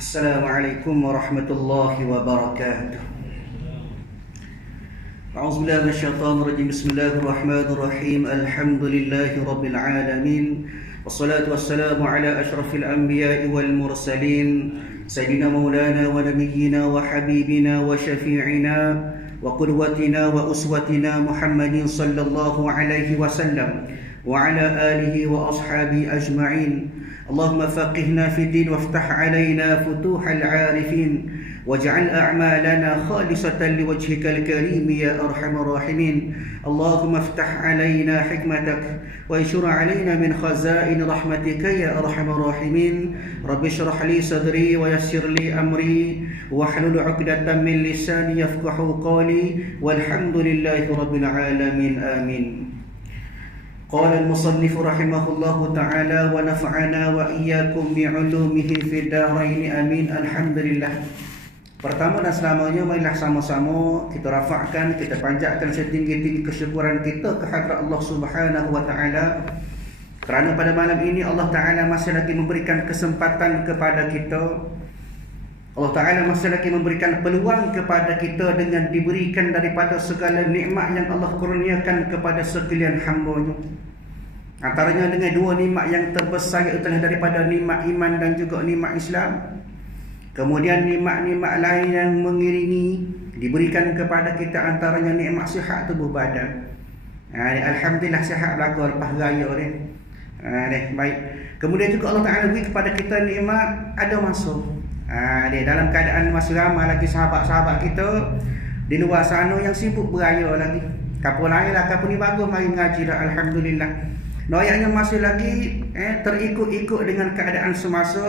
Assalamualaikum warahmatullahi wabarakatuh. A'udzubillahi minasyaitonir rajim. Bismillahirrahmanirrahim. Alhamdulillahi rabbil alamin. Wassalatu wassalamu ala asyrafil anbiya'i wal mursalin sayyidina maulana wa nabiyyina wa habibina wa syafi'ina wa qudwatina wa uswatina Muhammadin sallallahu alaihi wasallam wa ala alihi wa ashabi ajma'in. Allahumma faqihna fi din waftah alaina futuhal arifin waj'al a'malana khalisatan liwajhikal karim ya arhamar rahimin. Allahumma iftah alaina hikmatak wa anshur alaina min khazain rahmatika ya arhamar rahimin. Rabbi shrah li sadri wa yassir li amri wahlul 'uqdatam min lisani yafqahu qawli walhamdulillahi rabbil alamin. Amin. Qala al-musannif rahimahullahu ta'ala wa nafa'ana wa iyyakum bi'ulumihi fid dharain amin. Alhamdulillah. Pertama dan selamanya marilah sama-sama kita rafa'kan, kita panjatkan setinggi-tinggi kesyukuran kita kehadrat Allah Subhanahu wa taala. Kerana pada malam ini Allah Taala masih lagi memberikan kesempatan kepada kita. Allah Ta'ala masih lagi memberikan peluang kepada kita dengan diberikan daripada segala nikmat yang Allah kurniakan kepada sekalian hamba-Nya. Antaranya dengan dua nikmat yang terbesar, iaitu daripada nikmat iman dan juga nikmat Islam. Kemudian nikmat-nikmat lain yang mengiringi diberikan kepada kita, antaranya nikmat sihat tubuh badan. Alhamdulillah sihat berlaku lepas raya ni. Baik. Kemudian juga Allah Ta'ala beri kepada kita nikmat ada masa. Dalam keadaan masih ramai lagi sahabat-sahabat kita di luar sana yang sibuk beraya lagi. Kapal lain lah, kapal ni bagus mari mengaji lah. Alhamdulillah. Noyaknya masih lagi terikut-ikut dengan keadaan semasa.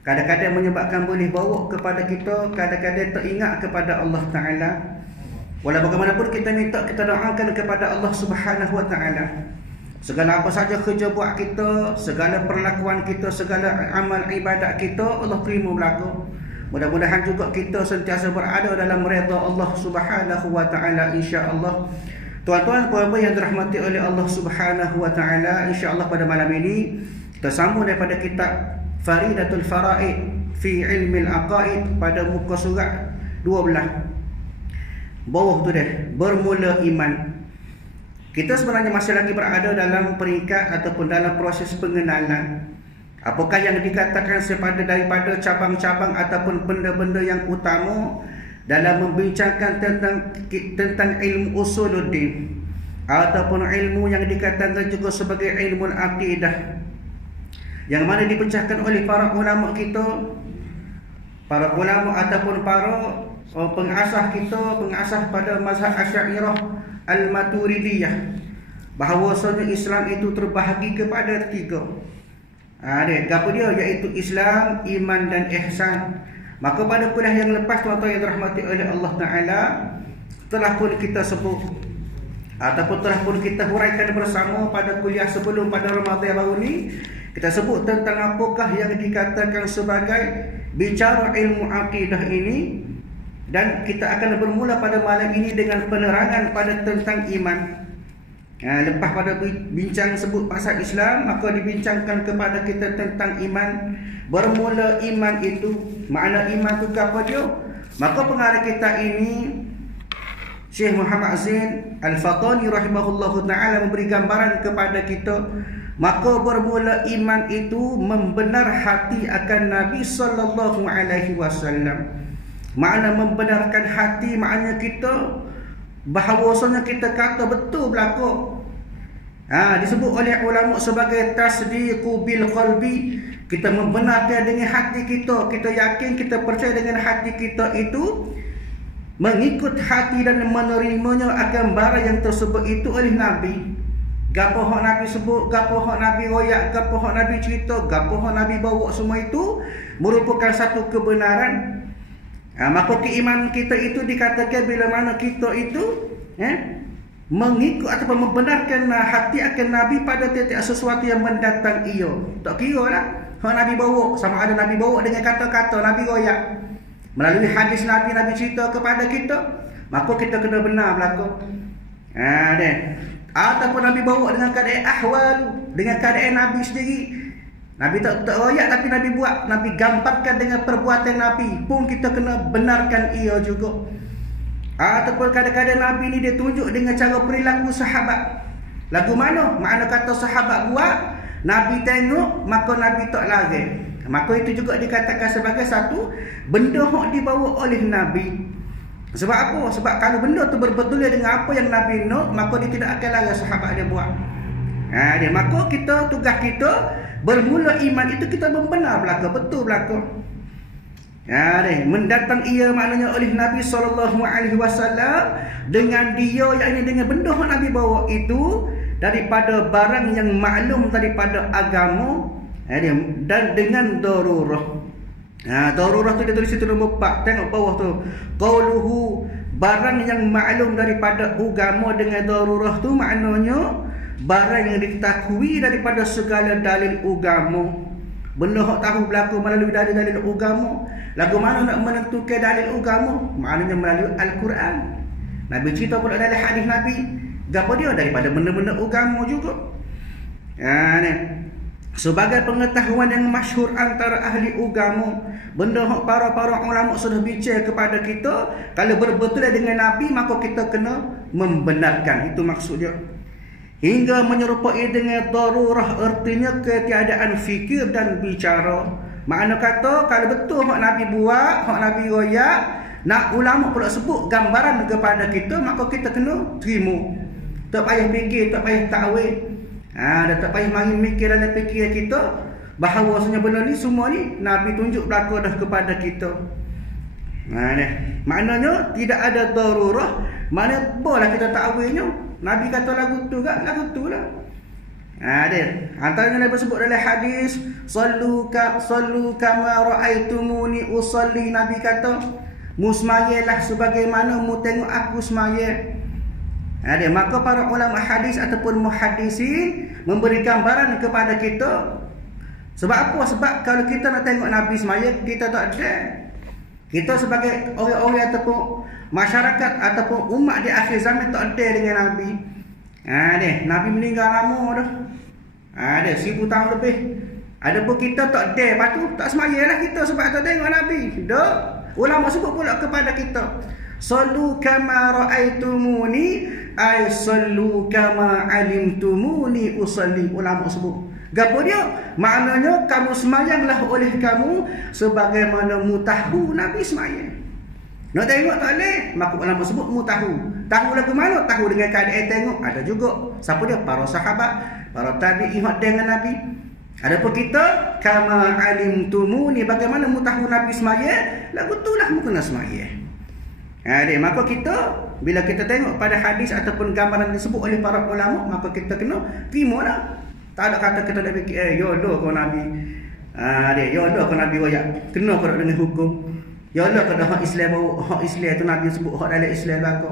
Kadang-kadang menyebabkan boleh bawa kepada kita, kadang-kadang teringat kepada Allah Ta'ala. Walau bagaimanapun kita minta, kita doakan kepada Allah Subhanahu Wa Ta'ala. Segala apa saja kerja buat kita, segala perlakuan kita, segala amal ibadat kita, Allah terima berlaku. Mudah-mudahan juga kita sentiasa berada dalam redha Allah Subhanahu wa taala, insya-Allah. Tuan-tuan puan-puan yang dirahmati oleh Allah Subhanahu wa taala, insya-Allah pada malam ini kita sambung daripada kitab Faridatul Faraid fi Ilmi Al-Aqaid pada muka surat 12. Bawah tu dah, bermula iman. Kita sebenarnya masih lagi berada dalam peringkat ataupun dalam proses pengenalan. Apakah yang dikatakan daripada cabang-cabang ataupun benda-benda yang utama dalam membincangkan tentang ilmu usuluddin ataupun ilmu yang dikatakan juga sebagai ilmu akidah, yang mana dipecahkan oleh para ulama kita, para ulama ataupun para pengasah kita, pengasah pada mazhab Asy'ariyah Al-Maturidiyah, bahawasanya Islam itu terbahagi kepada tiga. Apa dia? Iaitu Islam, iman dan ihsan. Maka pada kuliah yang lepas, tuan-tuan yang dirahmati oleh Allah Ta'ala, telah pun kita sebut ataupun telah pun kita huraikan bersama pada kuliah sebelum pada Ramadan baru ni. Kita sebut tentang apakah yang dikatakan sebagai bicara ilmu akidah ini. Dan kita akan bermula pada malam ini dengan penerangan pada tentang iman. Lepas pada bincang sebut pasal Islam, maka dibincangkan kepada kita tentang iman. Bermula iman itu, makna iman itu apa dia? Maka pengarang kita ini, Syekh Muhammad Zain Al-Fatani rahimahullahu ta'ala, memberi gambaran kepada kita. Maka bermula iman itu membenar hati akan Nabi sallallahu alaihi wasallam. Makna membenarkan hati, maknanya kita bahawasanya kita kata betul berlaku. Disebut oleh ulama sebagai tasdiqu bil qalbi. Kita membenarkan dengan hati kita, kita yakin, kita percaya dengan hati kita itu, mengikut hati dan menerimanya akan barang yang tersebut itu oleh Nabi. Gapo hak Nabi sebut, gapo hak Nabi royak, gapo hak Nabi cerita, gapo hak Nabi bawa, semua itu merupakan satu kebenaran. Maka keimanan kita itu dikatakan bila mana kita itu mengikut ataupun membenarkan hati akan Nabi pada tiap-tiap sesuatu yang mendatang ia. Tak kira lah hak Nabi bawa, sama ada Nabi bawa dengan kata-kata, Nabi royak, melalui hadis Nabi, Nabi cerita kepada kita, maka kita kena benar berlaku. Ataupun Nabi bawa dengan keadaan ahwal, dengan keadaan Nabi sendiri, Nabi tak royak tapi Nabi buat, Nabi gambarkan dengan perbuatan Nabi pun kita kena benarkan ia juga. Ataupun kadang-kadang Nabi ni dia tunjuk dengan cara perilaku sahabat. Lagu mana? Makna kata sahabat buat, Nabi tengok, maka Nabi tak lari. Maka itu juga dikatakan sebagai satu benda yang dibawa oleh Nabi. Sebab apa? Sebab kalau benda tu berbetul dengan apa yang Nabi nak, maka dia tidak akan lari sahabat dia buat. Maka kita, tugas kita bermula iman itu kita membenar belaka, betul belaka. Mendatang ia maknanya oleh Nabi SAW dengan dia, yakni dengan benda yang Nabi bawa itu daripada barang yang maklum daripada agama, dan dengan darurah. Darurah tu dia tulis itu nombor 4, tengok bawah tu. Qauluhu, barang yang maklum daripada agama dengan darurah tu maknanya barang yang diketahui daripada segala dalil agama. Benda hak tahu berlaku melalui dalil-dalil agama. Lagu mana nak menentukan dalil agama? Maknanya melalui Al-Quran. Nabi cerita pula dalam hadis Nabi, gapo dia daripada benda-benda agama juga. Sebagai pengetahuan yang masyhur antara ahli agama, benda hak para ulama sudah bicara kepada kita, kalau berbetul dengan Nabi maka kita kena membenarkan. Itu maksudnya. Hingga menyerupai dengan darurah, artinya ketiadaan fikir dan bicara. Makna kata kalau betul hak Nabi buat, hak Nabi royak, nak ulama pula sebut gambaran kepada kita, maka kita kena terima. Tak payah fikir, tak payah takwil. Dan tak payah mari mikir dalam fikiran kita bahawasanya benda ni semua ni Nabi tunjuk belaka dah kepada kita. Maknanya tidak ada darurah. Mana boleh kita takwilnya. Nabi kata lagu tu kan, lagu tu lah. Antaranya Nabi sebut dalam hadis, sallu kama ra'aitumuni usalli. Nabi kata, musmayalah sebagaimana mu tengok aku semaya. Maka para ulama hadis ataupun muhaddisin memberi gambaran kepada kita. Sebab apa? Sebab kalau kita nak tengok Nabi semaya, kita tak ada. Kita sebagai orang-orang ataupun masyarakat ataupun umat di akhir zaman tak ada dengan Nabi. Nabi meninggal lama dah. 1000 tahun lebih. Adapun kita tak ada, lepas tu tak semayalah kita sebab tak tengok Nabi. Dah. Ulama sebut pula kepada kita, sallu kama ra'aitumuni, ay sallu kama alimtumuni usalli. Ulama sebut. Gapo dia? Maknanya kamu semayanglah oleh kamu sebagaimana mu tahu Nabi semayang. Nak tengok tak boleh, maka ulama sebut mu tahu. Tahu lagu mana? Tahu dengan keadaan tengok. Ada juga. Siapa dia? Para sahabat, para tabi'in dengan Nabi. Adapun kita, kama alimtumuni, bagaimana mu tahu Nabi semayang, lagu itulah mu kena semayang. Maka kita, bila kita tengok pada hadis ataupun gambaran disebut oleh para ulama, maka kita kena terima lah. Tak ada kata kita nak fikir, yodoh kau Nabi. Yodoh kau Nabi royak. Kena kau dengan hukum. Yodoh kau dah hak Islam bawa, hak Islam tu Nabi sebut hak dalam Islam belaka.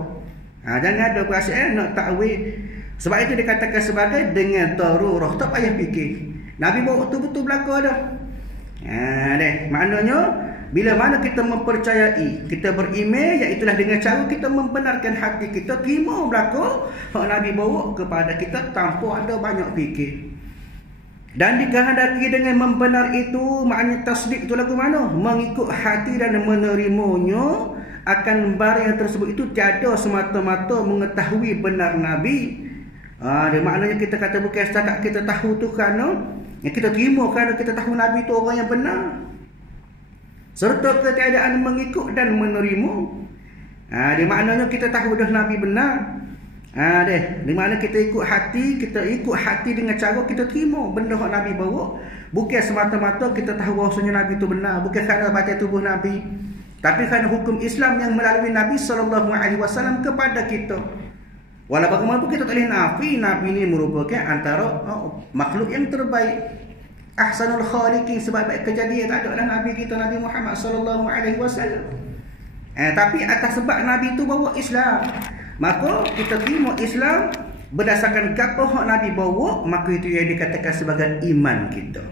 Jangan ada perasaan nak takwil. Sebab itu dikatakan sebagai dengan darurah, tak payah fikir. Nabi bawa betul-betul belaka dah. Maknanya bila mana kita mempercayai, kita beriman, iaitulah dengan cara kita membenarkan hati kita, terima belaka hak Nabi bawa kepada kita tanpa ada banyak fikir. Dan dikehendaki dengan membenar itu, maknanya tasdik itu lagu mana? Mengikut hati dan menerimanya akan barang yang tersebut itu tiada semata-mata mengetahui benar Nabi. Maknanya kita kata bukan setakat kita tahu tu kerana yang kita terima kerana kita tahu Nabi itu orang yang benar. Serta ketiadaan mengikut dan menerima. Dia maknanya kita tahu dah Nabi benar. Di mana kita ikut hati dengan cara kita terima benda yang Nabi bawa. Bukan semata-mata kita tahu bahawasanya Nabi itu benar, bukan kerana batin tubuh Nabi, tapi kerana hukum Islam yang melalui Nabi SAW kepada kita. Walau bagaimanapun kita tak boleh nafi Nabi ini merupakan antara makhluk yang terbaik, ahsanul khaliqin, sebaik-baik kejadian tak ada lah Nabi kita Nabi Muhammad SAW. Tapi atas sebab Nabi itu bawa Islam, maka kita terima Islam berdasarkan apa yang Nabi bawa, maka itu yang dikatakan sebagai iman kita.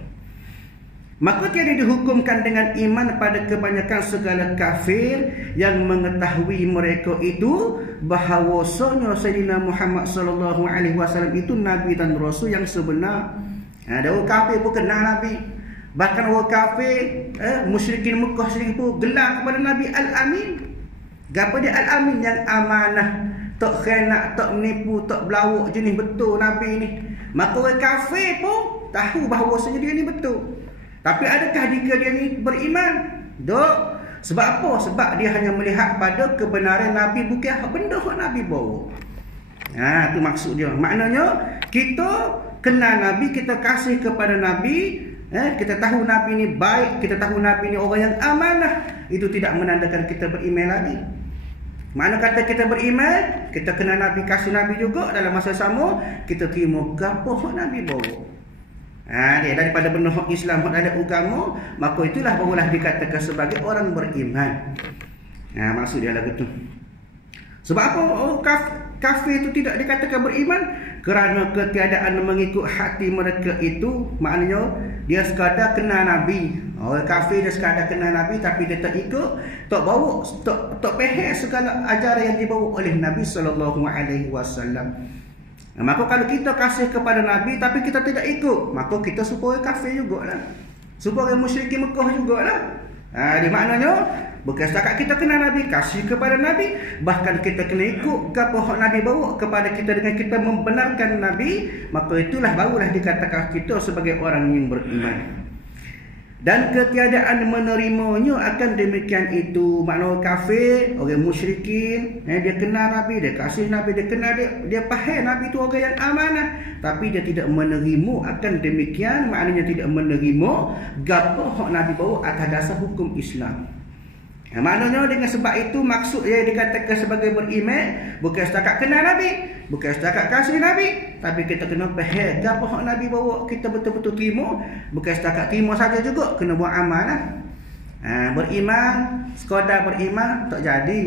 Maka tiada dihukumkan dengan iman pada kebanyakan segala kafir yang mengetahui mereka itu bahawasanya Sayyidina Muhammad SAW itu Nabi dan Rasul yang sebenar. Ada orang kafir pun kenal Nabi. Bahkan orang kafir, musyrikin Mekah sendiri pun gelar kepada Nabi Al-Amin. Gapo dia Al-Amin? Yang amanah, tak khianat, tak menipu, tak belawak, jenis betul Nabi ni. Maka orang kafir pun tahu bahawasanya dia ni betul. Tapi adakah jika dia ni beriman? Tak. Sebab apa? Sebab dia hanya melihat pada kebenaran Nabi, bukan benda yang Nabi bawa. Tu maksud dia. Maknanya kita kenal Nabi, kita kasih kepada Nabi, kita tahu Nabi ni baik, kita tahu Nabi ni orang yang amanah. Itu tidak menandakan kita beriman lagi. Mana kata kita beriman, kita kenal Nabi, kasih Nabi juga, dalam masa sama kita terima gapo Nabi bawa. Dia daripada benda hak Islam, hak dalam agama, maka itulah barulah dikatakan sebagai orang beriman. Maksud dia lagu tu. Sebab apa orang kafir itu tidak dikatakan beriman? Kerana ketiadaan mengikut hati mereka itu, maknanya dia sekadar kenal Nabi. Orang kafir dia sekadar kenal Nabi, tapi dia tak ikut, tak bawa, tak faham segala ajaran yang dibawa oleh Nabi SAW. Maka kalau kita kasih kepada Nabi tapi kita tidak ikut, maka kita supaya kafir jugalah, supaya musyrikin Mekah jugalah. Di maknanya bukan setakat kita kenal Nabi, kasih kepada Nabi, bahkan kita kena ikut apa yang Nabi bawa kepada kita dengan kita membenarkan Nabi, maka itulah barulah dikatakan kita sebagai orang yang beriman. Dan ketiadaan menerimanya akan demikian itu. Makna orang kafir, orang musyrikin, dia kenal Nabi, dia kasih Nabi, dia kenal dia faham Nabi itu orang yang amanah, tapi dia tidak menerima akan demikian, maknanya tidak menerima gapo hak Nabi bawa atas dasar hukum Islam. Maknanya dengan sebab itu maksud dia dikatakan sebagai beriman bukan setakat kenal Nabi, bukan setakat kasih Nabi, tapi kita kena faham apa hak Nabi bawa, kita betul-betul terima. Bukan setakat terima saja juga, kena buat amal lah. Beriman, sekadar beriman tak jadi.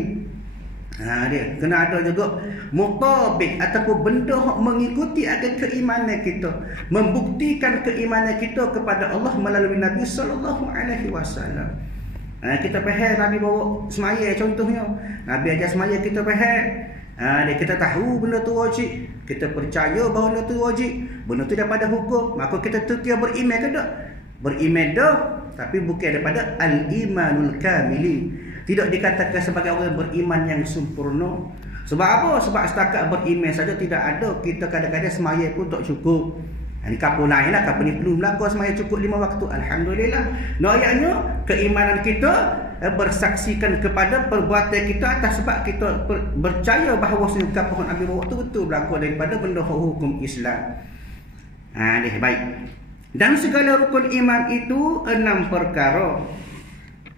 Dia kena ada juga mutabik ataupun benda hak mengikuti akan keimanan kita, membuktikan keimanan kita kepada Allah melalui Nabi SAW. Kita faham Nabi bawa semaya contohnya, Nabi ajar semaya, kita faham. Kita tahu benda tu wajib, kita percaya bahawa benda tu wajib, benda tu daripada hukum, maka kita terkira beriman ke tak? Beriman dah, tapi bukan daripada al-imanul kamili. Tidak dikatakan sebagai orang beriman yang sempurna. Sebab apa? Sebab setakat beriman saja tidak ada, kita kadang-kadang semaya pun tak cukup. Ini kapal lain lah, kapal ni perlu berlaku semaya cukup 5 waktu, Alhamdulillah. Ayatnya keimanan kita bersaksikan kepada perbuatan kita atas sebab kita percaya bahawa kapal Nabi bawa itu betul berlaku daripada benda hukum Islam. Baik. Dan segala rukun iman itu 6 perkara.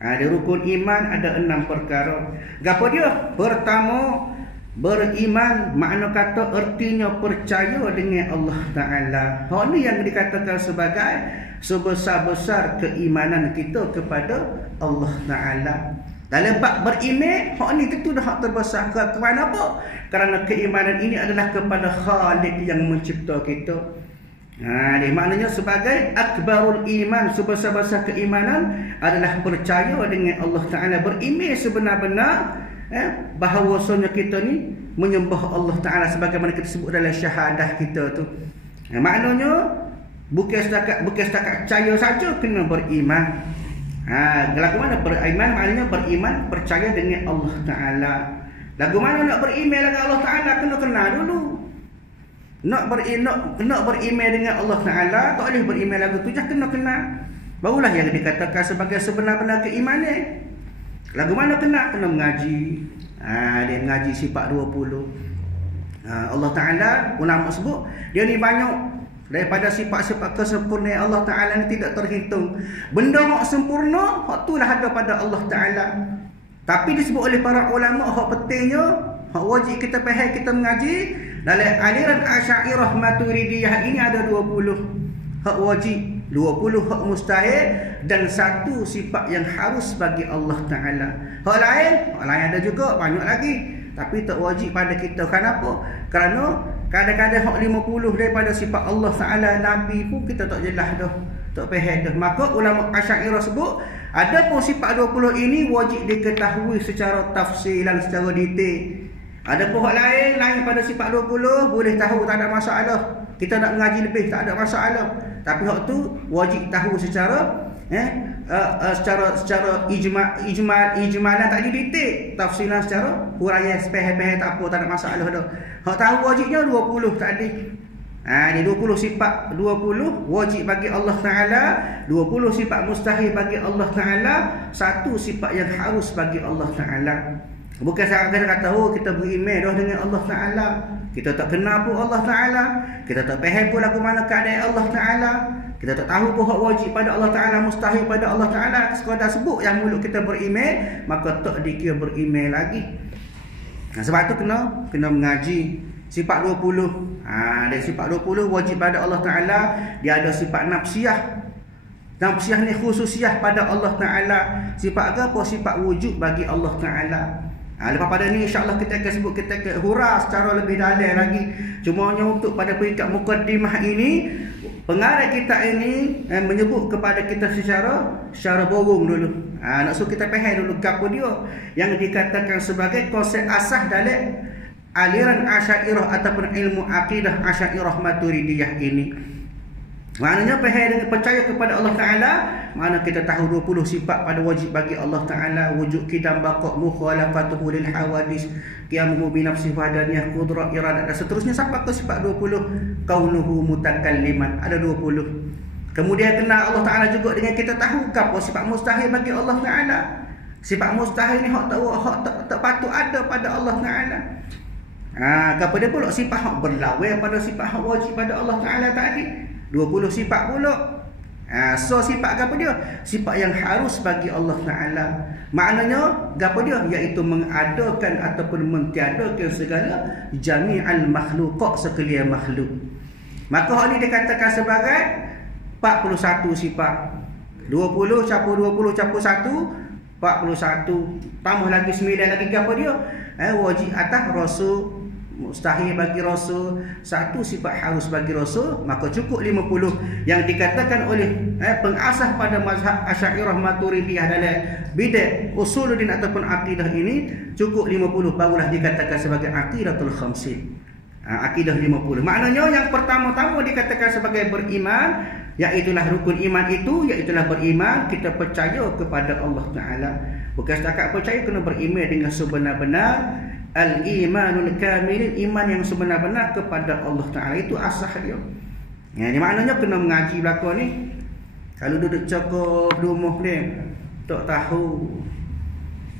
Ada rukun iman, ada 6 perkara. Gapo dia? Pertama, beriman, makna kata artinya percaya dengan Allah Ta'ala. Hal ni yang dikatakan sebagai sebesar-besar keimanan kita kepada Allah Ta'ala. Dalam bab beriman, hak ni tentu dah hak terbesar. Kerana apa? Kerana keimanan ini adalah kepada Khalik yang mencipta kita. Maknanya sebagai akbarul iman, sebesar-besar keimanan adalah percaya dengan Allah Ta'ala. Beriman sebenar-benar bahawasanya kita ni menyembah Allah Ta'ala sebagaimana kita sebut dalam syahadah kita tu. Maknanya bukan setakat percaya saja, kena beriman. Lagu mana beriman? Maknanya beriman percaya dengan Allah Ta'ala. Lagu mana nak beriman dengan Allah Ta'ala? Kena kenal dulu. Nak beriman dengan Allah Ta'ala, tak boleh beriman lagu tu, jah kena kenal. Barulah yang dikatakan sebagai sebenar-benar keimanan. Lagu mana kena mengaji. Dia mengaji sifat 20. Allah Ta'ala, ulama sebut, dia ni banyak daripada sifat-sifat kesempurnaan Allah Ta'ala ni tidak terhitung. Benda yang sempurna, hak tu lah ada pada Allah Ta'ala. Tapi disebut oleh para ulama, hak pentingnya, hak wajib kita faham, kita mengaji. Dalam aliran Asy'ariyah Maturidiyah ini ada 20 hak wajib, 20 hak mustahil, dan 1 sifat yang harus bagi Allah Ta'ala. Hak lain ada juga, banyak lagi, tapi tak wajib pada kita. Kenapa? Kerana kadang-kadang hak 50 daripada sifat Allah Ta'ala Nabi pun kita tak jelas dah, tak faham dah. Maka ulama Asy'ariyah sebut, ada pun sifat 20 ini wajib diketahui secara tafsilan, secara detail. Ada pun hak lain pada sifat 20 boleh tahu, tak ada masalah. Kita nak mengaji lebih, tak ada masalah. Tapi hak tu wajib tahu secara secara ijmalan tak dididik, tafsiran secara huraian sepeh-peh tak apa, tak ada masalah dah. Hak tahu wajibnya 20 tadi. Ni 20 sifat, 20 wajib bagi Allah Taala, 20 sifat mustahil bagi Allah Taala, satu sifat yang harus bagi Allah Taala. Bukan saya kata kita beriman dah dengan Allah Taala, kita tak kenal pun Allah Taala, kita tak faham pun lagu mana keadaan Allah Taala, kita tak tahu pun hak wajib pada Allah Taala, mustahil pada Allah Taala, sekadar sebut yang mulut kita beriman, maka tak dikira beriman lagi. Sebab tu kena mengaji sifat 20. Dari sifat 20 wajib pada Allah Taala, dia ada sifat nafsiyah. Nafsiyah ni khususiyah pada Allah Taala. Sifat apa? Sifat wujud bagi Allah Taala. Lepas pada ni insya-Allah kita akan sebut, kita akan hura secara lebih dalam lagi. Cuma hanya untuk pada peringkat mukadimah ini, pengarang kita ini menyebut kepada kita secara borong dulu. Nak suruh kita faham dulu apa dia yang dikatakan sebagai konsep asas dalam aliran Asy'ariyah ataupun ilmu akidah Asy'ariyah Maturidiyah ini. Maknanya faham dengan percaya kepada Allah Taala, mana kita tahu 20 sifat pada wajib bagi Allah Taala, wujud qidam baqa mukhalafatuhu lil hawadis, qiyamuhu bi nafsihi wahdaniyah qudrah iradah dan seterusnya sampai ke sifat 20 kaunuhu mutakalliman, ada 20. Kemudian kenal Allah Taala juga dengan kita tahu apa sifat mustahil bagi Allah Taala. Sifat mustahil ni hak tak patut ada pada Allah Taala. Kepada pula sifat hak berlawan pada sifat hak wajib pada Allah Taala tadi. 20 sifat pula. So sifat apa dia? Sifat yang harus bagi Allah Taala. Maknanya apa dia? Iaitu mengadakan ataupun mentiadakan segala jami'al makhluqat, sekalian makhluk. Maka hal ni dikatakan sebagai 41 sifat. 20 campur 20 campur 1 41. Tambah lagi 9 lagi apa dia? Wajib atas rasul, mustahil bagi rasul, satu sifat harus bagi rasul, maka cukup 50 yang dikatakan oleh pengasas pada mazhab Asy'ariyah Maturidiyah dalam bid'ah usuluddin ataupun akidah ini, cukup 50 barulah dikatakan sebagai aqidatul khamsin. Akidah 50. Maknanya yang pertama-tama dikatakan sebagai beriman, iaitulah rukun iman itu, iaitulah beriman kita percaya kepada Allah Taala. Bukan setakat percaya, kena beriman dengan sebenar-benar al-imanul kamil, iman yang sebenar-benar kepada Allah Taala. Itu asas dia. Ni maknanya kena mengaji belakang ni. Kalau duduk cakap di rumah dia, tak tahu,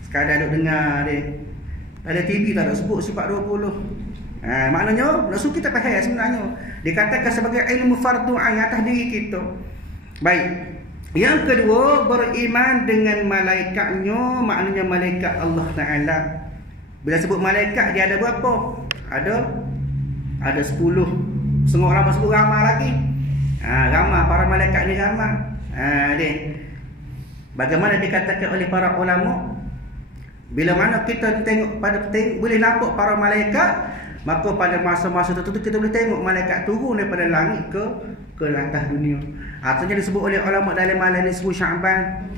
sekadar duduk dengar dia. Ada TV tak ada sebut sifat 20. Maknanya langsung kita faham sebenarnya. Dikatakan sebagai ilmu fardu ain atas diri kita. Baik. Yang kedua, beriman dengan malaikatnya, maknanya malaikat Allah Taala. Bila sebut malaikat, dia ada berapa? Ada 10. Setengah orang sebut ramai lagi. Ramai, para malaikat ni ramai. Bagaimana dikatakan oleh para ulama, bila mana kita boleh nampak para malaikat, maka pada masa-masa tertentu kita boleh tengok malaikat turun daripada langit ke atas dunia. Artinya disebut oleh ulama dalam malam ni disebut Sya'ban.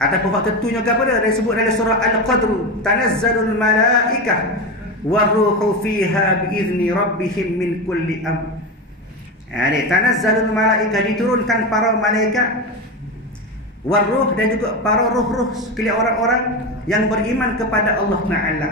Ataupun waktu tentunya apa dia? Dia sebut dalam surah Al-Qadr, tanazzalul malaikah waruhu fiha biizni rabbihim min kulli amr. Tanazzalul malaikah, diturunkan para malaikat, waruh dan juga para roh-roh sekalian orang-orang yang beriman kepada Allah Taala.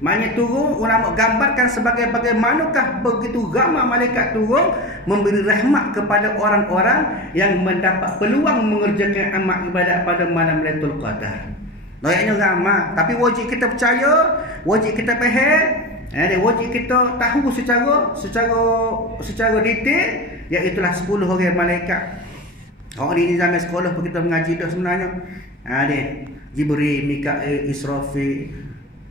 Maknanya turun, ulama gambarkan sebagai bagaimanakah begitu ramai malaikat turun memberi rahmat kepada orang-orang yang mendapat peluang mengerjakan amal ibadat pada malam Lailatul Qadar. Noyaknya ramai, tapi wajib kita percaya, wajib kita faham, wajib kita tahu secara detail, iaitulah 10 orang malaikat. Orang ni zaman sekolah pun kita mengaji dah sebenarnya. Jibril, Mikail, Israfil.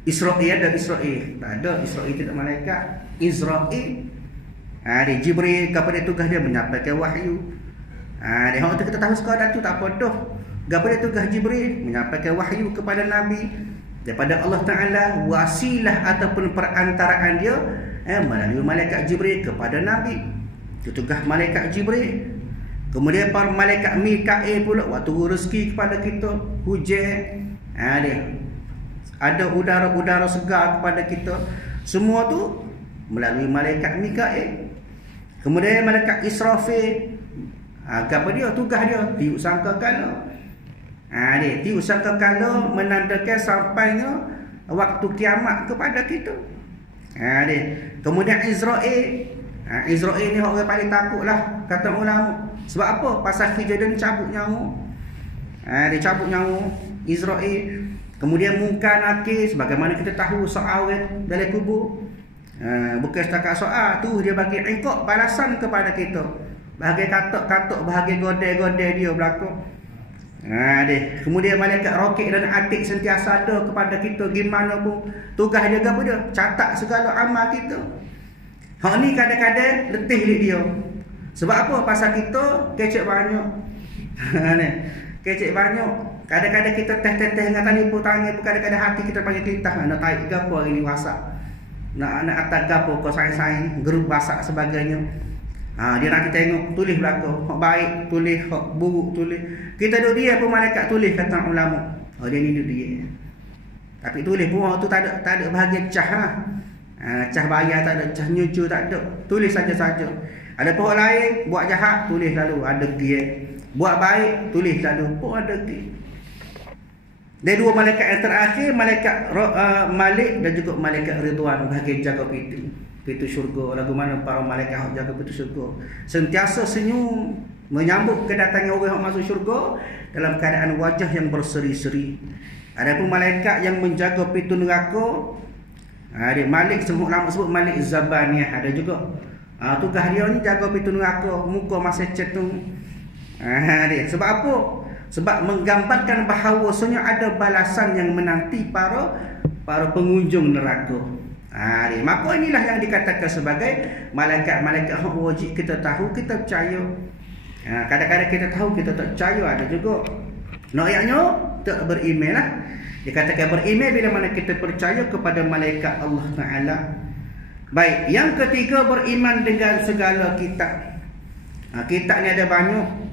Israel ada Israel. Tak ada Israel tidak malaikat. Israel. Jibril kepada tugas dia menyampaikan wahyu. Hang tu kita tahu sekadar tu tak apa dah. Kepada tugas Jibril menyampaikan wahyu kepada Nabi daripada Allah Taala, wasilah ataupun perantaraan dia melalui malaikat Jibril kepada Nabi. Itu tugas malaikat Jibril. Kemudian para malaikat Mikail pula waktu rezeki kepada kita, hujan. Ada udara-udara segar kepada kita. Semua tu melalui malaikat Mikail. Kemudian malaikat Israfil, Apa dia? Tugas dia tiup sangka kala. Dia tiup sangka kala menandakan sampainya waktu kiamat kepada kita. Dia. Kemudian Israel. Israel ni orang paling takut lah kata ulama. Sebab apa? Pasal kejadian cabut nyawa. Dia cabut nyawa Israel. Kemudian Munkar Nakir, sebagaimana kita tahu soal dalam kubur. Bukan setakat soal tu, dia bagi ikut balasan kepada kita. Bahagia katuk-katuk, bahagia godel-godel dia berlaku. Kemudian malaikat rokit dan atik sentiasa ada kepada kita gimana pun. Tugas dia apa dia? Catat segala amal kita. Hak ni kadang-kadang letih dia. Sebab apa? Pasal kita kecek banyak. Kecek banyak. Kadang-kadang kita teh-teh dengan tali tangan, kadang-kadang hati kita panggil kelitah. Nak tarik gapo hari ni wasak. Nak atas gapo kau saing-saing, geruk wasak sebagainya. Dia nanti tengok, tulis belakang. Hak baik tulis, hak buruk tulis. Kita duduk dia pun malaikat tulis kata ulama. Dia ni duduk dia. Tapi tulis pun tu tak ada bahagian cah lah. Cah bayar tak ada, cah nyucu tak ada. Tulis saja-saja. Ada pihak lain buat jahat, tulis lalu ada dia. Buat baik, tulis lalu pun ada dia. Dia dua malaikat yang terakhir, malaikat Malik dan juga malaikat Ridwan bahagian jaga pintu syurga. Lagu mana para malaikat jaga pintu syurga sentiasa senyum menyambut kedatangan orang yang masuk syurga dalam keadaan wajah yang berseri-seri. Adapun malaikat yang menjaga pintu neraka, dia Malik, semua ulama sebut Malik Zabaniyah, ada juga. Tugas dia ni jaga pintu neraka, muka masih cetung. Sebab apa? Sebab menggambarkan bahawasanya ada balasan yang menanti para pengunjung neraka. Maka inilah yang dikatakan sebagai malaikat-malaikat yang wajib kita tahu, kita percaya. Kadang-kadang kita tahu, kita tak percaya. Ada juga noyaknya tak beriman lah. Dikatakan beriman bila mana kita percaya kepada malaikat Allah Ta'ala. Baik, yang ketiga beriman dengan segala kitab. Kitab ni ada banyak.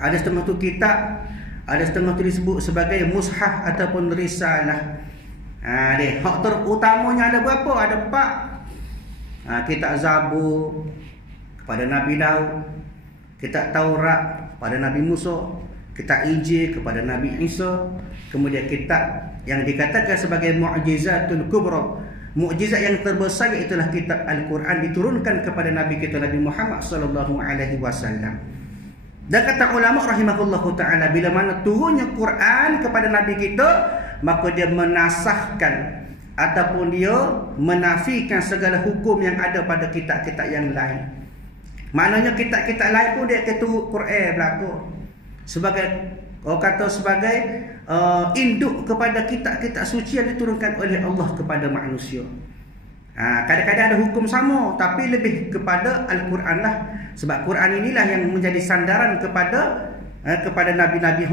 Ada setengah tu kitab, ada setengah tu disebut sebagai mushaf ataupun risalah. Hak terutamanya ada berapa? Ada 4. Kitab Zabur kepada Nabi Daud, kitab Taurat kepada Nabi Musa, kitab Injil kepada Nabi Isa, kemudian kitab yang dikatakan sebagai Mu'jizatul Kubra, mukjizat yang terbesar, itulah kitab Al-Quran diturunkan kepada Nabi kita Nabi Muhammad sallallahu alaihi wasallam. Dan kata ulama rahimahullahu ta'ala, bila mana turunnya Quran kepada Nabi kita, maka dia menasahkan ataupun dia menafikan segala hukum yang ada pada kitab-kitab yang lain. Maknanya kitab-kitab lain pun dia kata Quran berlaku sebagai, orang kata sebagai induk kepada kitab-kitab suci yang diturunkan oleh Allah kepada manusia. Kadang-kadang ada hukum sama, tapi lebih kepada Al-Quran lah. Sebab Quran inilah yang menjadi sandaran kepada Nabi-Nabi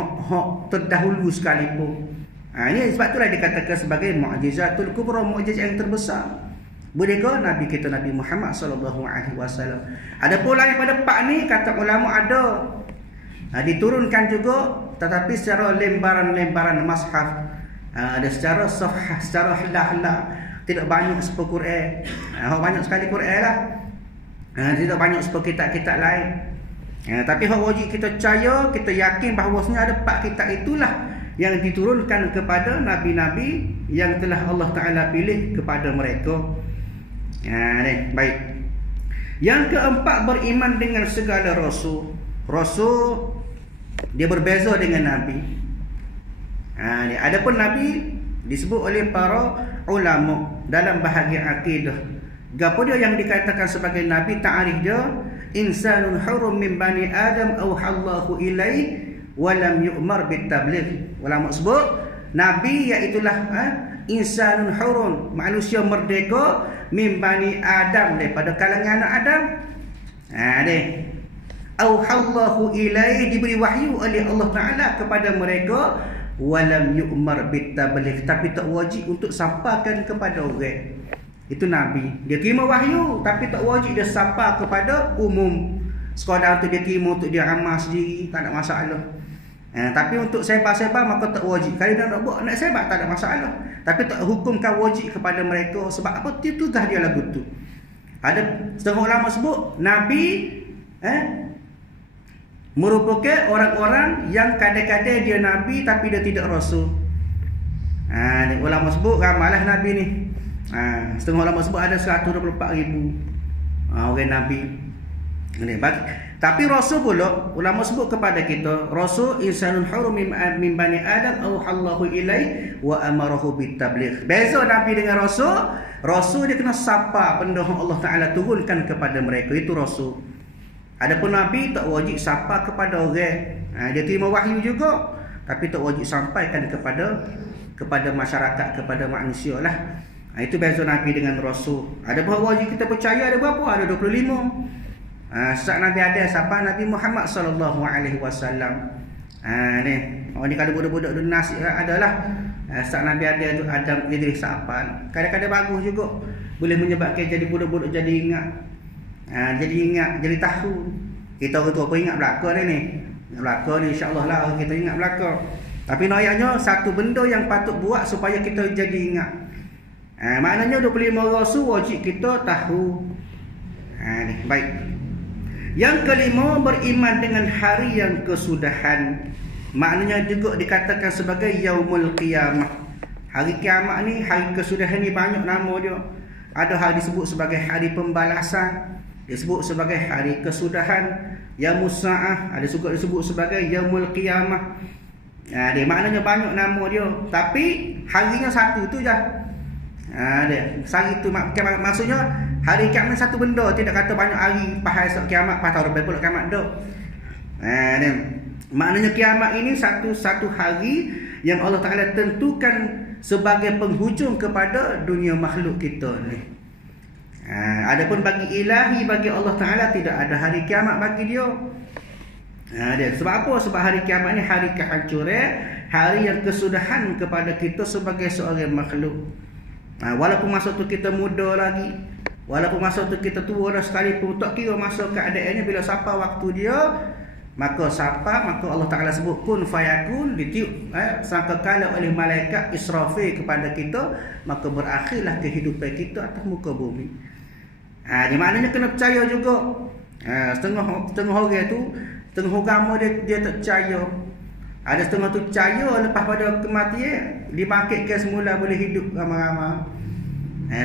terdahulu sekalipun. Ini sebab itulah dikatakan sebagai Mu'jizatul Kubra, mukjizat yang terbesar. Bolehkah Nabi kita Nabi Muhammad sallallahu alaihi wasallam? Ada pula yang pada 4 ni kata ulama ada diturunkan juga, tetapi secara lembaran-lembaran mushaf. Ada secara safhah, secara helak-helak, tidak banyak seperti Quran. Banyak sekali Quran lah. Tidak banyak seperti kitab-kitab lain. Tapi hak wajib kita percaya, kita yakin bahawasanya ada 4 kitab itulah yang diturunkan kepada Nabi-Nabi yang telah Allah Ta'ala pilih kepada mereka. Baik. Yang keempat, beriman dengan segala Rasul. Rasul dia berbeza dengan Nabi. Adapun Nabi disebut oleh para ulama dalam bahagian akidah. Gapo dia yang dikatakan sebagai Nabi, ta'arif dia insanun hurum min bani Adam auhallahu ilaihi wa lam yu'mar bitabligh. Ulama sebut Nabi iaitulah insanun hurum, manusia merdeka, min bani Adam, daripada kalangan anak Adam. Auhallahu ilaihi, diberi wahyu oleh Allah Ta'ala kepada mereka, walam yu'mar bitabligh, tapi tak wajib untuk sampaikan kepada orang. Itu Nabi, dia terima wahyu tapi tak wajib dia sapa kepada umum. Sekadar untuk dia terima, untuk dia amal sendiri, tak ada masalah. Tapi untuk sebar-sebar maka tak wajib. Kalau dia nak buat, nak sebar tak ada masalah, tapi tak hukumkan wajib kepada mereka. Sebab apa? Itu tugas dia lagu tu. Ada setengah ulama sebut Nabi merupakan orang-orang yang kadang-kadang dia nabi tapi dia tidak rasul. Ulama sebut ramailah nabi ni. Setengah ulama sebut ada 124,000 orang nabi. Tapi rasul pula ulama sebut kepada kita, rasul insanun hurum min bani adam auhallahu ilai wa amarahu bitabligh. Beza nabi dengan rasul. Rasul dia kena sapa benda Allah Taala turunkan kepada mereka, itu rasul. Adapun nabi tak wajib sapa kepada orang. Dia terima wahyu juga tapi tak wajib sampaikan kepada masyarakat, kepada manusia lah. Itu beza nabi dengan rasul. Ada berapa wajib kita percaya, ada berapa? Ada 25. Sesat Nabi ada siapa? Nabi Muhammad sallallahu alaihi wasallam. Ni kalau budak-budak dunia adalah sesat Nabi ada tu Adam, Idris, Sa'fan. Kadang-kadang bagus juga, boleh menyebabkan jadi budak-budak jadi ingat. Jadi tahu. Kita orang tua apa ingat belaka ni. Ingat belaka ni insya-Allah lah kita ingat belaka. Tapi ayatnya satu benda yang patut buat supaya kita jadi ingat. Maknanya 25 rasul wajib kita tahu. Baik. Yang kelima, beriman dengan hari yang kesudahan. Maknanya juga dikatakan sebagai yaumul qiyamah. Hari kiamat ni, hari kesudahan ni banyak nama dia. Ada hari disebut sebagai hari pembalasan, disebut sebagai hari kesudahan, yaumus sa'ah, ada juga disebut sebagai yaumul qiyamah. Dia maknanya banyak nama dia, tapi harinya satu tu je. Hari tu maksudnya hari kiamat satu benda, tidak kata banyak hari, pas esok kiamat, pas tahun depan pula kiamat dah. Maknanya kiamat ini satu hari yang Allah Taala tentukan sebagai penghujung kepada dunia makhluk kita ni. Adapun bagi ilahi, bagi Allah Taala tidak ada hari kiamat bagi dia. Sebab apa? Sebab hari kiamat ni hari kehancuran, hari yang kesudahan kepada kita sebagai seorang makhluk. Walaupun masa tu kita muda lagi, walaupun masa tu kita tua dah sekalipun, tak kira masa keadaannya, bila sampai waktu dia, maka Allah Ta'ala sebut kun fayakun, ditiup sangkakala oleh malaikat Israfil kepada kita, maka berakhirlah kehidupan kita atas muka bumi. Di maknanya kena percaya juga. Setengah orang tu, setengah agama dia tak percaya. Ada setengah tu percaya lepas pada kematian dibangkitkan semula, boleh hidup ramai-ramai.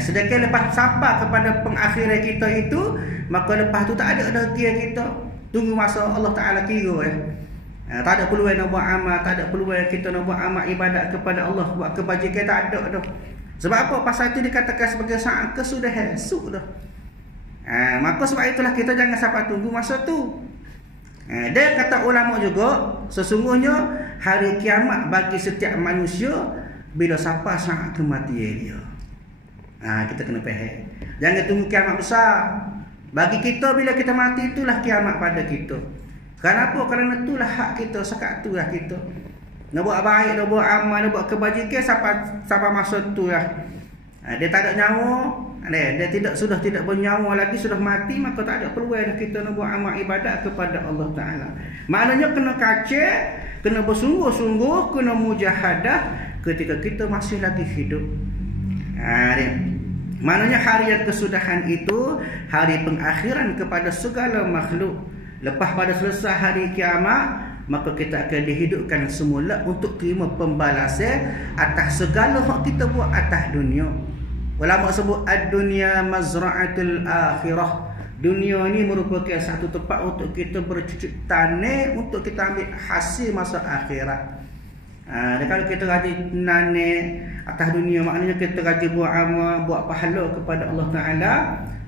Sedangkan lepas sampai kepada pengakhiran kita itu, maka lepas tu tak ada kira kita. Tunggu masa Allah Ta'ala kira. Tak ada peluang nak buat amal, tak ada peluang kita nak buat amal ibadat kepada Allah, buat kebajikan, tak ada dah. Sebab apa? Pasal itu dikatakan sebagai saat kesudahan, esok dah. Maka sebab itulah kita jangan sampai tunggu masa tu. Dia kata ulama juga, sesungguhnya hari kiamat bagi setiap manusia bila sampai saat kematian dia. Kita kena faham. Jangan tunggu kiamat besar. Bagi kita bila kita mati, itulah kiamat pada kita. Kenapa? Kerana itulah hak kita, sekat itulah kita. Nak buat baik, nak buat amal, nak buat kebajikan sampai masa itulah. Dia tak ada nyawa, dia sudah tidak bernyawa lagi, sudah mati, maka tak ada peluang dah kita nak buat amal ibadat kepada Allah Ta'ala. Maknanya kena kacau, kena bersungguh-sungguh, kena mujahadah ketika kita masih lagi hidup. Maknanya hari yang kesudahan itu hari pengakhiran kepada segala makhluk. Lepas pada selesai hari kiamat, maka kita akan dihidupkan semula untuk terima pembalasan atas segala hak kita buat atas dunia. Ulama sebut ad-dunya mazra'atul akhirah. Dunia ni merupakan satu tempat untuk kita bercucuk tanam, untuk kita ambil hasil masa akhirat. Dan kalau kita rajin nanam atas dunia, maknanya kita rajin buat amal, buat pahala kepada Allah Ta'ala,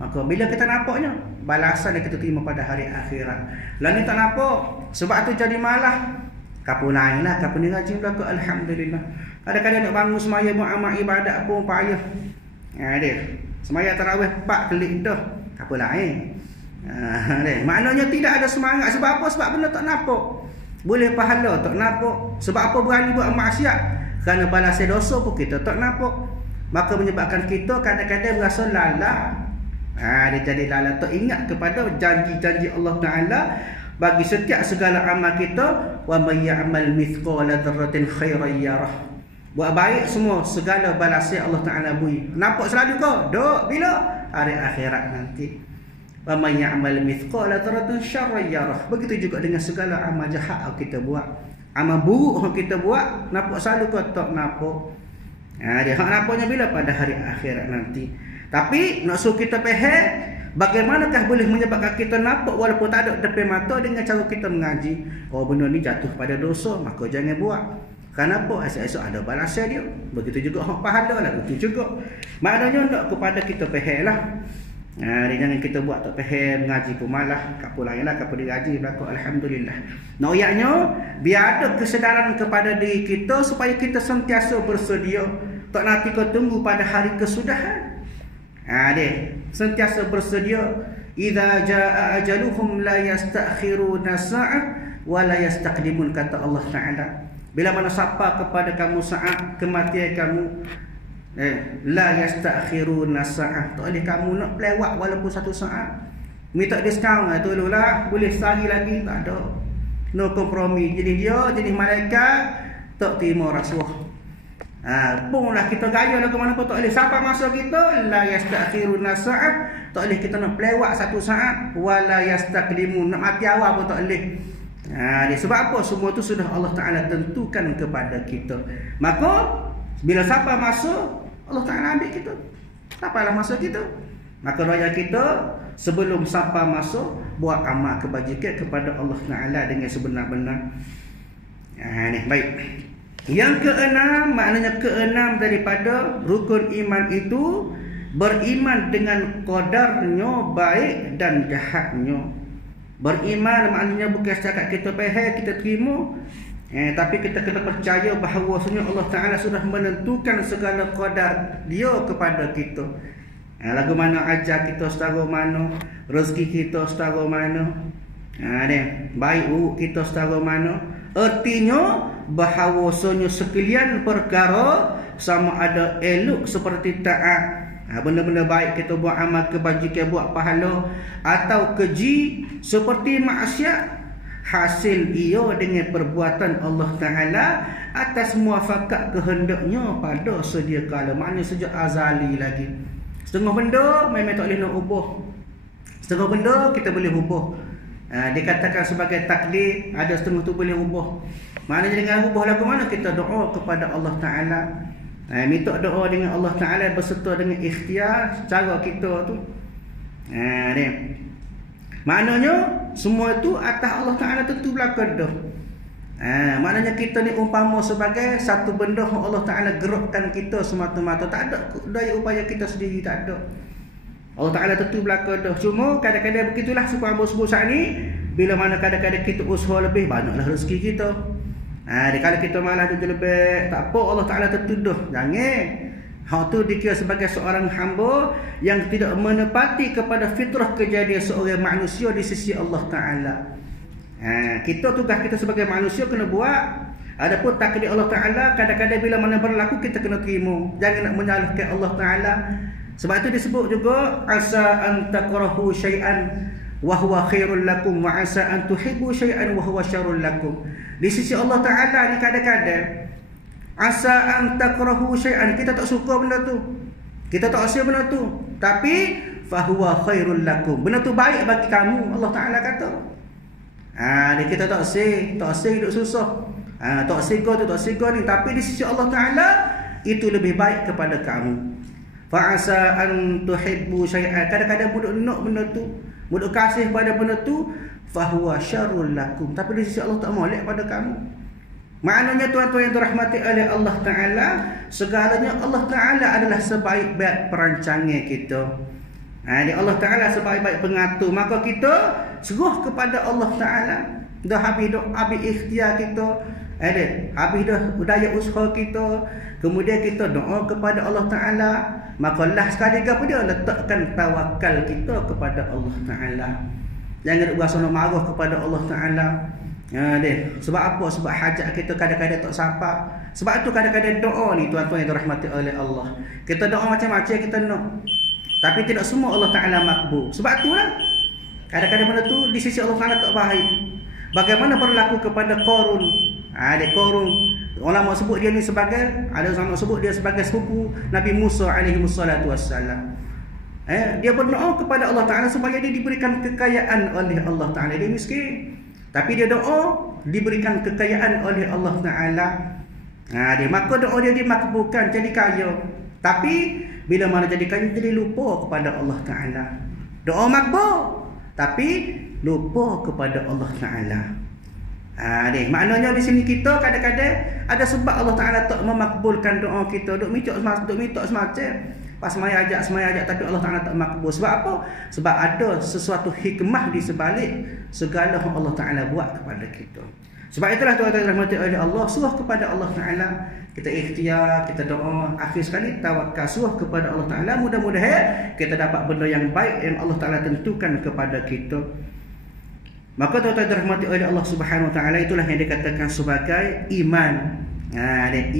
maka bila kita nampaknya, balasan yang kita terima pada hari akhirat. Lalu tak nampak, sebab tu jadi malah. Kapu lain lah, kapu ni rajin belaka, alhamdulillah. Kadang-kadang nak bangun semaya buat amal ibadat pun payah. Dia semaya tarawih 4 kali dah, kapu lain. Maknanya tidak ada semangat. Sebab apa? Sebab benda tak nampak. Boleh pahala tak nampak. Sebab apa berani buat maksiat? Kerana balasan dosa pun kita tak nampak. Maka menyebabkan kita kadang-kadang berasa lalai. Dia jadi lalai, tak ingat kepada janji-janji Allah Ta'ala bagi setiap segala amal kita. Wa may ya'mal mithqala dzarratin khairan yarah. Buat baik semua, segala balasan Allah Ta'ala beri. Nampak selalu kau? Dok bila? Hari akhirat nanti. Wa may ya'mal mithqala dzarratin syarran yarah. Begitu juga dengan segala amal jahat yang kita buat. Amal buruk yang kita buat, nampak selalu kau tak nampak. Dia hak nampaknya bila pada hari akhirat nanti. Tapi nak suruh kita faham bagaimanakah boleh menyebabkan kita nampak walaupun tak ada depan mata dengan cara kita mengaji. Oh, benda ni jatuh pada dosa, maka jangan buat. Kenapa? Esok-esok ada balasan dia. Begitu juga hak pahala lah, begitu juga. Maknanya nak kepada kita faham lah. Dia jangan kita buat tak faham, mengaji pun malah, kapu lain lah, kapu digaji belakang, alhamdulillah. Noyaknya biar ada kesedaran kepada diri kita supaya kita sentiasa bersedia. Tak nanti kau tunggu pada hari kesudahan. Dia sentiasa bersedia. Idza jaa ajaluhum la yastakhiruna sa'ah wa la yastaqdimun, kata Allah Taala. Bila mana sampai kepada kamu saat kematian kamu, la yastakhiruna sa'ah, tak boleh kamu nak pelewat walaupun satu saat. Minta diskaun, tolonglah, boleh sehari lagi, tak ada. No kompromi. Jadi dia jenis malaikat tak terima rasuah. Punglah kita gaya lah ke mana pun tak boleh. Sampai masa kita la yastakhiruna sa'ah, tak boleh kita nak pelewat satu saat. Wala yastaqdimun, nak mati awal pun tak boleh. Sebab apa? Semua tu sudah Allah Ta'ala tentukan kepada kita. Maka bila sampai masa, Allah Ta'ala ambil kita. Sampailah masa kita, maka raya kita sebelum sampai masa buat amal kebajikan kepada Allah Ta'ala dengan sebenar-benar. Baik. Yang keenam, maknanya keenam daripada rukun iman itu, beriman dengan qadarnya baik dan jahatnya. Beriman maknanya bukan setakat kita faham, kita terima, tapi kita kena percaya bahawasanya Allah Ta'ala sudah menentukan segala qadar dia kepada kita. Lagu mana ajar kita setara mana, rezeki kita setara mana, baik buruk kita setara mana. Artinya bahawasanya sekalian perkara sama ada elok seperti taat, benda-benda baik kita buat, amal kebajikan, buat pahala, atau keji seperti maksiat, hasil ia dengan perbuatan Allah Ta'ala atas muafakat kehendaknya pada sedia kala. Maknanya sejak azali lagi. Setengah benda memang tak boleh nak ubah, setengah benda kita boleh ubah. Dikatakan sebagai takdir, ada setengah tu boleh ubah. Maknanya dengan ubah lagu mana kita doa kepada Allah Ta'ala, minta doa dengan Allah Ta'ala berserta dengan ikhtiar cara kita tu. Maknanya semua itu atas Allah Ta'ala tentu belakang dah. Maknanya kita ni umpama sebagai satu benda yang Allah Ta'ala gerakkan kita semata-mata. Tak ada daya upaya kita sendiri, tak ada. Allah Ta'ala tentu belakang dah. Cuma kadang-kadang begitulah suku hamba-suku saat ni. Bila mana kadang-kadang kita usaha lebih, banyaklah rezeki kita. Kalau kita malah duduk lebih, tak apa, Allah Ta'ala tentu dah. Jangan. Hak tu dikira sebagai seorang hamba yang tidak menepati kepada fitrah kejadian seorang manusia di sisi Allah Ta'ala. Kita tugas kita sebagai manusia kena buat. Adapun takdir Allah Ta'ala kadang-kadang bila mana berlaku kita kena terima. Jangan nak menyalahkan Allah Ta'ala. Sebab itu disebut juga asa an takrahu syai'an wa huwa khairul lakum wa asa an tuhibbu syai'an wa huwa syarrul lakum. Di sisi Allah Ta'ala ni kadang-kadang asa an takrahu syai'an, kita tak suka benda tu, kita tak rasa benda tu, tapi fa huwa khairul lakum, benda tu baik bagi kamu, Allah Ta'ala kata. Ni kita tak rasa hidup susah, tak sega tu, tak sega ni, tapi di sisi Allah Ta'ala itu lebih baik kepada kamu. Fa'asa an tuhibbu syai'an, kadang-kadang budak nak benda tu, budak kasih pada benda tu, fahuwa syarrul lakum, tapi di sisi Allah tak molek pada kamu. Maknanya tuan-tuan yang dirahmati oleh Allah Ta'ala, segalanya Allah Ta'ala adalah sebaik-baik perancangan kita. Allah Ta'ala sebaik-baik pengatur, maka kita seruh kepada Allah Ta'ala. Dah habis ikhtiar kita, habis dah daya usaha kita, kemudian kita doa kepada Allah Ta'ala, maka lah sekali apa dia, letakkan tawakal kita kepada Allah Ta'ala. Jangan rasa nak marah kepada Allah Ta'ala. Sebab apa? Sebab hajat kita kadang-kadang tak sampai. Sebab tu kadang-kadang doa ni tuan-tuan yang dirahmati oleh Allah, kita doa macam-macam kita nak, tapi tidak semua Allah Ta'ala makbul. Sebab tu lah kadang-kadang benda tu di sisi Allah Ta'ala tak baik. Bagaimana berlaku kepada Qarun? Qarun, ulama sebut dia ni sebagai, ada ulama sebut dia sebagai sepupu Nabi Musa alaihi wassalatu wassalam. Dia berdoa kepada Allah Ta'ala supaya dia diberikan kekayaan oleh Allah Ta'ala. Dia miskin, tapi dia doa diberikan kekayaan oleh Allah Ta'ala. Maka doa dia dimakbulkan, jadi kaya. Tapi bila mana jadi kaya, jadi lupa kepada Allah Ta'ala. Doa makbul, tapi lupa kepada Allah Ta'ala. Maknanya di sini kita kadang-kadang ada sebab Allah Ta'ala tak memakbulkan doa kita. Duk minta semacam pas semaya ajak tapi Allah Ta'ala tak makbul. Sebab apa? Sebab ada sesuatu hikmah di sebalik segala yang Allah Ta'ala buat kepada kita. Sebab itulah tuan-tuan rahmati oleh Allah, suruh kepada Allah Ta'ala. Kita ikhtiar, kita doa, akhir sekali tawakal, suruh kepada Allah Ta'ala. Mudah-mudahan kita dapat benda yang baik yang Allah Ta'ala tentukan kepada kita. Maka tuan-tuan dirahmati oleh Allah Subhanahu Wa Ta'ala, itulah yang dikatakan sebagai iman. Dan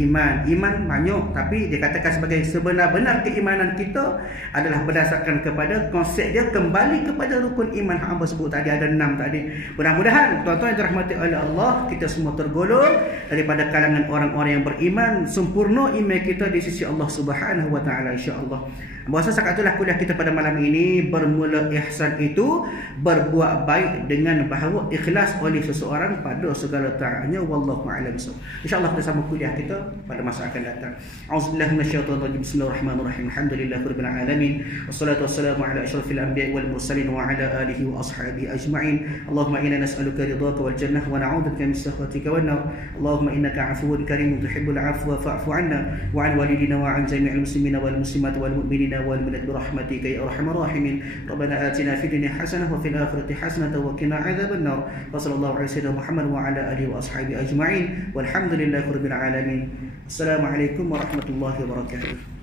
iman banyak, tapi dikatakan sebagai sebenar-benar keimanan kita adalah berdasarkan kepada konsep dia kembali kepada rukun iman yang hamba sebut tadi, ada 6 tadi. Mudah-mudahan tuan-tuan yang dirahmati oleh Allah, kita semua tergolong daripada kalangan orang-orang yang beriman, sempurna iman kita di sisi Allah Subhanahu Wa Ta'ala, insya-Allah. Bahasa sakat itulah kuliah kita pada malam ini. Bermula ihsan itu berbuat baik dengan bahawa ikhlas oleh seseorang pada segala taatnya. Wallahu a'lam bissawab. Insya-Allah kita sambung kuliah kita pada masa akan datang. Auzubillahi minasyaitonir rajim. Bismillahirrahmanirrahim. Alhamdulillahirabbil alamin. Wassalatu wassalamu ala asyrafil anbiya'i wal mursalin wa ala alihi wa ashabihi ajma'in. Allahumma inna nas'aluka ridhaka wal jannah wa na'udzubika min sakhatika wan nar. Allahumma innaka 'afuwwun karimun tuhibbul 'afwa fa'fu 'anna wa 'an walidina wa 'an jami'il muslimina wal muslimat wal mu'minina والمنة برحمتك يا أرحم الراحمين. ربنا آتنا في الدنيا حسنة وفي الآخرة حسنة وقنا عذاب النار. وصلى الله على سيدنا محمد وعلى آله وأصحابه أجمعين والحمد لله رب العالمين. السلام عليكم ورحمة الله وبركاته.